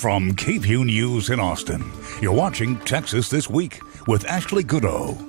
From KVUE News in Austin, you're watching Texas This Week with Ashley Goudeau.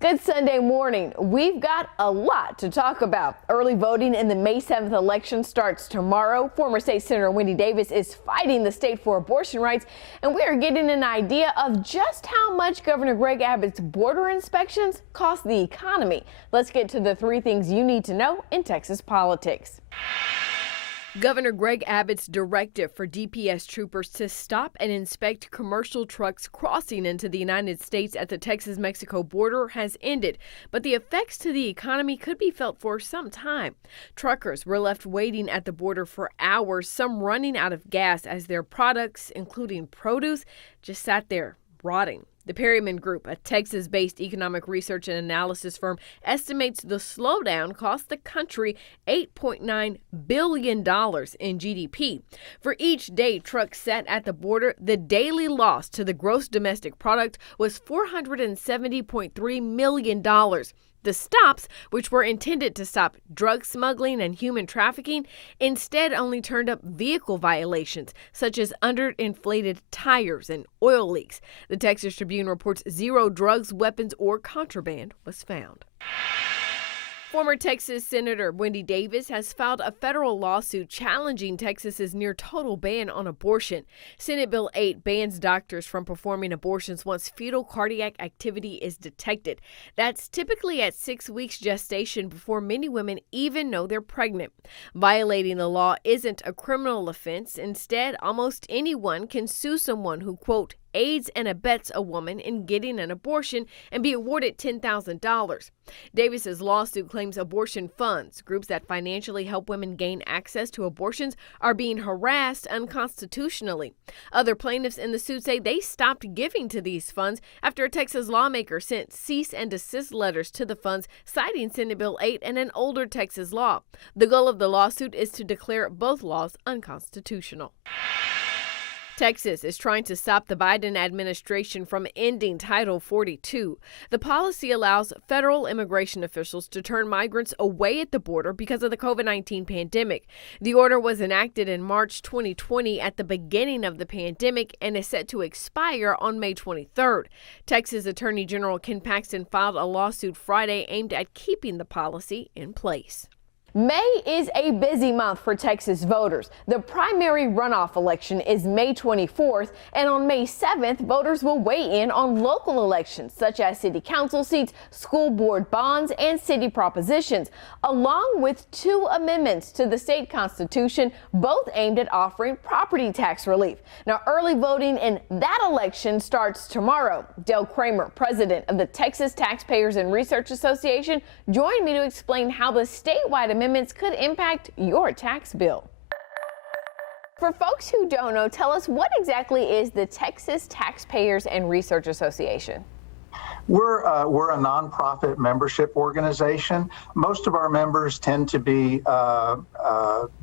Good Sunday morning. We've got a lot to talk about. Early voting in the May 7th election starts tomorrow. Former State Senator Wendy Davis is fighting the state for abortion rights, and we are getting an idea of just how much Governor Greg Abbott's border inspections cost the economy. Let's get to the three things you need to know in Texas politics. Governor Greg Abbott's directive for DPS troopers to stop and inspect commercial trucks crossing into the United States at the Texas-Mexico border has ended, but the effects to the economy could be felt for some time. Truckers were left waiting at the border for hours, some running out of gas as their products, including produce, just sat there rotting. The Perryman Group, a Texas-based economic research and analysis firm, estimates the slowdown cost the country $8.9 billion in GDP. For each day trucks sat at the border, the daily loss to the gross domestic product was $470.3 million. The stops, which were intended to stop drug smuggling and human trafficking, instead only turned up vehicle violations, such as underinflated tires and oil leaks. The Texas Tribune reports 0 drugs, weapons, or contraband was found. Former Texas Senator Wendy Davis has filed a federal lawsuit challenging Texas's near-total ban on abortion. Senate Bill 8 bans doctors from performing abortions once fetal cardiac activity is detected. That's typically at 6 weeks gestation before many women even know they're pregnant. Violating the law isn't a criminal offense. Instead, almost anyone can sue someone who, quote, aids and abets a woman in getting an abortion and be awarded $10,000. Davis's lawsuit claims abortion funds, groups that financially help women gain access to abortions, are being harassed unconstitutionally. Other plaintiffs in the suit say they stopped giving to these funds after a Texas lawmaker sent cease and desist letters to the funds, citing Senate Bill 8 and an older Texas law. The goal of the lawsuit is to declare both laws unconstitutional. Texas is trying to stop the Biden administration from ending Title 42. The policy allows federal immigration officials to turn migrants away at the border because of the COVID-19 pandemic. The order was enacted in March 2020 at the beginning of the pandemic and is set to expire on May 23rd. Texas Attorney General Ken Paxton filed a lawsuit Friday aimed at keeping the policy in place. May is a busy month for Texas voters. The primary runoff election is May 24th, and on May 7th, voters will weigh in on local elections such as city council seats, school board bonds, and city propositions, along with 2 amendments to the state constitution, both aimed at offering property tax relief. Now, early voting in that election starts tomorrow. Dale Craymer, president of the Texas Taxpayers and Research Association, joined me to explain how the statewide amendments could impact your tax bill. For folks who don't know, tell us, what exactly is the Texas Taxpayers and Research Association? We're a nonprofit membership organization. Most of our members tend to be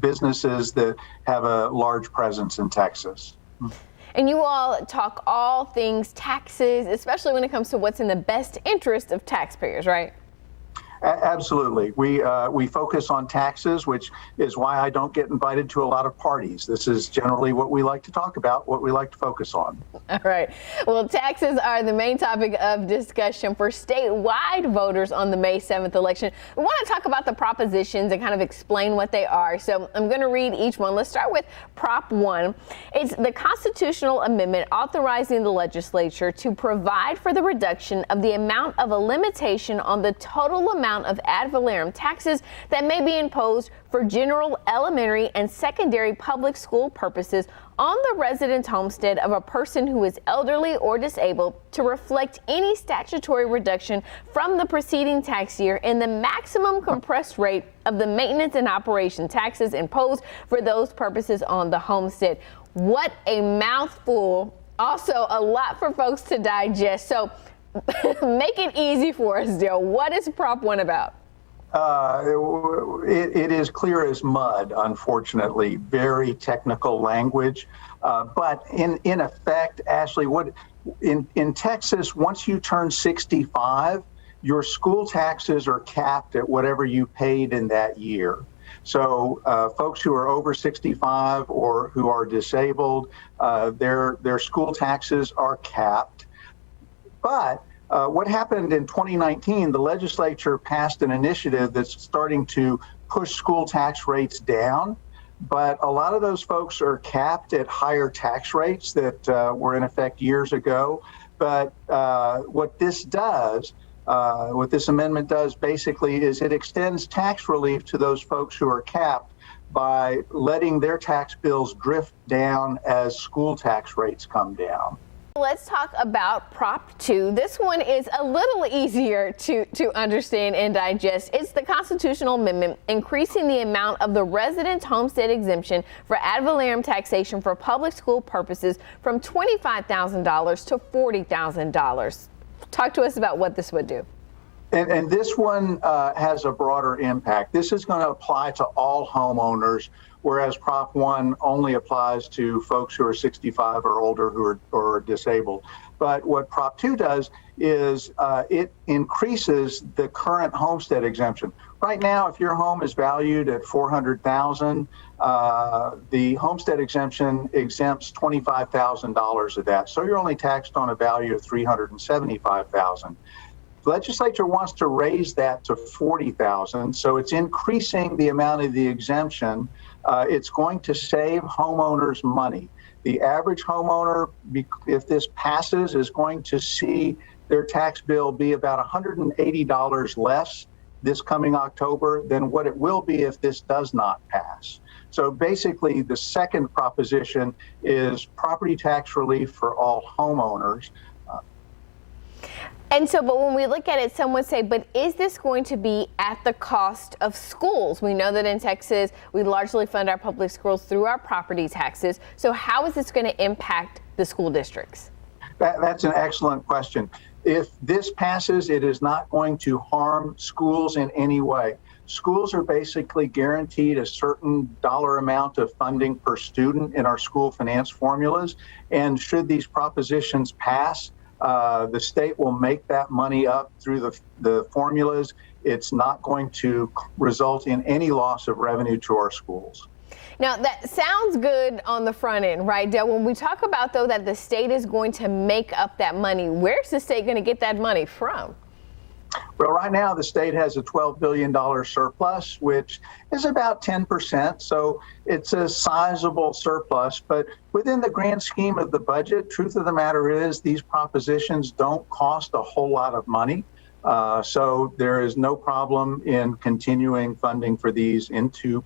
businesses that have a large presence in Texas. And you all talk all things taxes, especially when it comes to what's in the best interest of taxpayers, right? Absolutely. We focus on taxes, which is why I don't get invited to a lot of parties. This is generally what we like to talk about, what we like to focus on. All right. Well, taxes are the main topic of discussion for statewide voters on the May 7th election. We want to talk about the propositions and kind of explain what they are. So I'm going to read each one. Let's start with Prop 1. It's the constitutional amendment authorizing the legislature to provide for the reduction of the amount of a limitation on the total amount of ad valorem taxes that may be imposed for general, elementary, and secondary public school purposes on the residence homestead of a person who is elderly or disabled, to reflect any statutory reduction from the preceding tax year in the maximum compressed rate of the maintenance and operation taxes imposed for those purposes on the homestead. What a mouthful. Also, a lot for folks to digest. So make it easy for us, Dale. What is Prop 1 about? It is clear as mud, unfortunately, very technical language. But in effect, Ashley, in Texas, once you turn 65, your school taxes are capped at whatever you paid in that year. So folks who are over 65 or who are disabled, their school taxes are capped. But what happened in 2019, the legislature passed an initiative that's starting to push school tax rates down. But a lot of those folks are capped at higher tax rates that were in effect years ago. But what this does, what this amendment does basically is it extends tax relief to those folks who are capped by letting their tax bills drift down as school tax rates come down. Let's talk about Prop 2. This one is a little easier to understand and digest. It's the constitutional amendment increasing the amount of the residence homestead exemption for ad valorem taxation for public school purposes from $25,000 to $40,000. Talk to us about what this would do. And this one has a broader impact. This is going to apply to all homeowners, whereas Prop 1 only applies to folks who are 65 or older who are disabled. But what Prop 2 does is it increases the current homestead exemption. Right now, if your home is valued at $400,000, the homestead exemption exempts $25,000 of that. So you're only taxed on a value of $375,000. The legislature wants to raise that to $40,000, so it's increasing the amount of the exemption. It's going to save homeowners money. The average homeowner, if this passes, is going to see their tax bill be about $180 less this coming October than what it will be if this does not pass. So basically, the second proposition is property tax relief for all homeowners. And so, but when we look at it, some would say, but is this going to be at the cost of schools? We know that in Texas, we largely fund our public schools through our property taxes. So how is this going to impact the school districts? That's an excellent question. If this passes, it is not going to harm schools in any way. Schools are basically guaranteed a certain dollar amount of funding per student in our school finance formulas. And should these propositions pass, the state will make that money up through the formulas. It's not going to result in any loss of revenue to our schools. Now, that sounds good on the front end, right, Dale? When we talk about, though, that the state is going to make up that money, where's the state going to get that money from? Well, right now, the state has a $12 billion surplus, which is about 10%. So it's a sizable surplus. But within the grand scheme of the budget, truth of the matter is these propositions don't cost a whole lot of money. So there is no problem in continuing funding for these into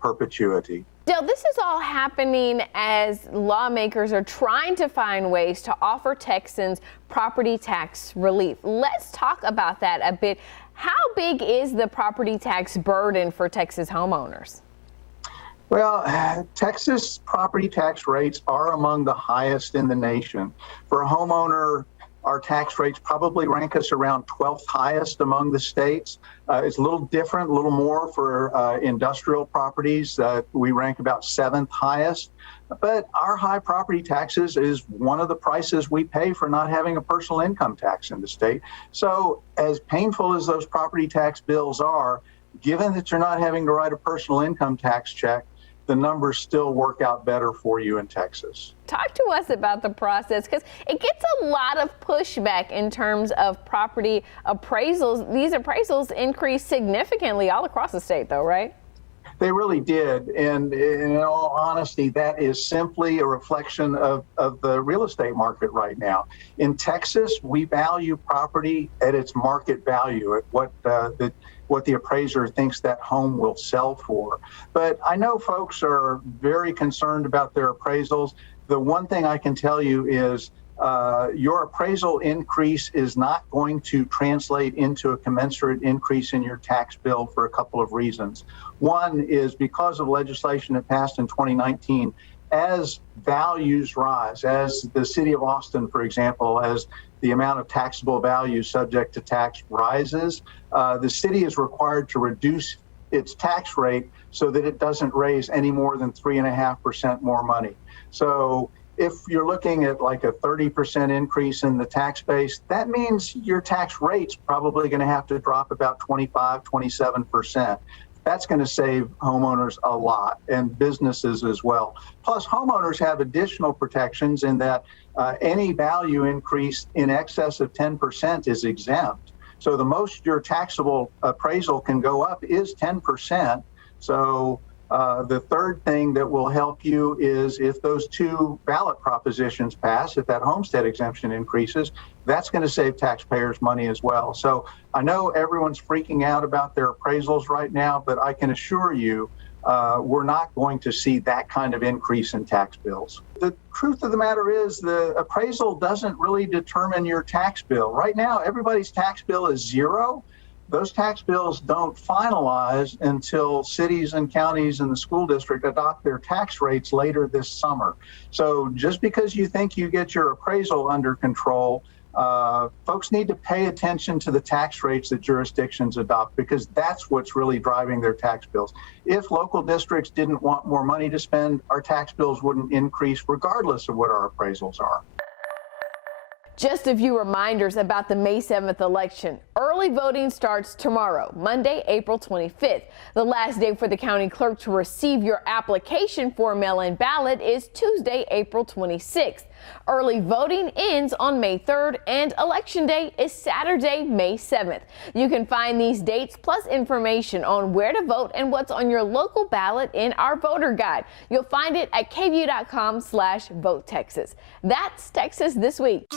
perpetuity. Dale, this is all happening as lawmakers are trying to find ways to offer Texans property tax relief. Let's talk about that a bit. How big is the property tax burden for Texas homeowners? Well, Texas property tax rates are among the highest in the nation. For a homeowner, our tax rates probably rank us around 12th highest among the states. It's a little different, a little more for industrial properties. We rank about 7th highest. But our high property taxes is one of the prices we pay for not having a personal income tax in the state. So as painful as those property tax bills are, given that you're not having to write a personal income tax check, the numbers still work out better for you in Texas. Talk to us about the process, because it gets a lot of pushback in terms of property appraisals. These appraisals increased significantly all across the state, though, right? They really did. And in all honesty, that is simply a reflection of the real estate market right now. In Texas, we value property at its market value, at what the appraiser thinks that home will sell for. But I know folks are very concerned about their appraisals. The one thing I can tell you is your appraisal increase is not going to translate into a commensurate increase in your tax bill for a couple of reasons. One is because of legislation that passed in 2019, as values rise, as the city of Austin, for example, as the amount of taxable value subject to tax rises, the city is required to reduce its tax rate so that it doesn't raise any more than 3.5% more money. So if you're looking at like a 30% increase in the tax base, that means your tax rate's probably going to have to drop about 25, 27%. That's going to save homeowners a lot and businesses as well. Plus, homeowners have additional protections in that any value increase in excess of 10% is exempt. So the most your taxable appraisal can go up is 10%. So the third thing that will help you is if those two ballot propositions pass, if that homestead exemption increases, that's going to save taxpayers money as well. So I know everyone's freaking out about their appraisals right now, but I can assure you we're not going to see that kind of increase in tax bills. The truth of the matter is the appraisal doesn't really determine your tax bill. Right now, everybody's tax bill is zero. Those tax bills don't finalize until cities and counties and the school district adopt their tax rates later this summer. So just because you think you get your appraisal under control, folks need to pay attention to the tax rates that jurisdictions adopt, because that's what's really driving their tax bills. If local districts didn't want more money to spend, our tax bills wouldn't increase regardless of what our appraisals are. Just a few reminders about the May 7th election. Early voting starts tomorrow, Monday, April 25th. The last day for the county clerk to receive your application for a mail-in ballot is Tuesday, April 26th. Early voting ends on May 3rd, and Election Day is Saturday, May 7th. You can find these dates plus information on where to vote and what's on your local ballot in our voter guide. You'll find it at KVUE.com/votetexas. That's Texas This Week.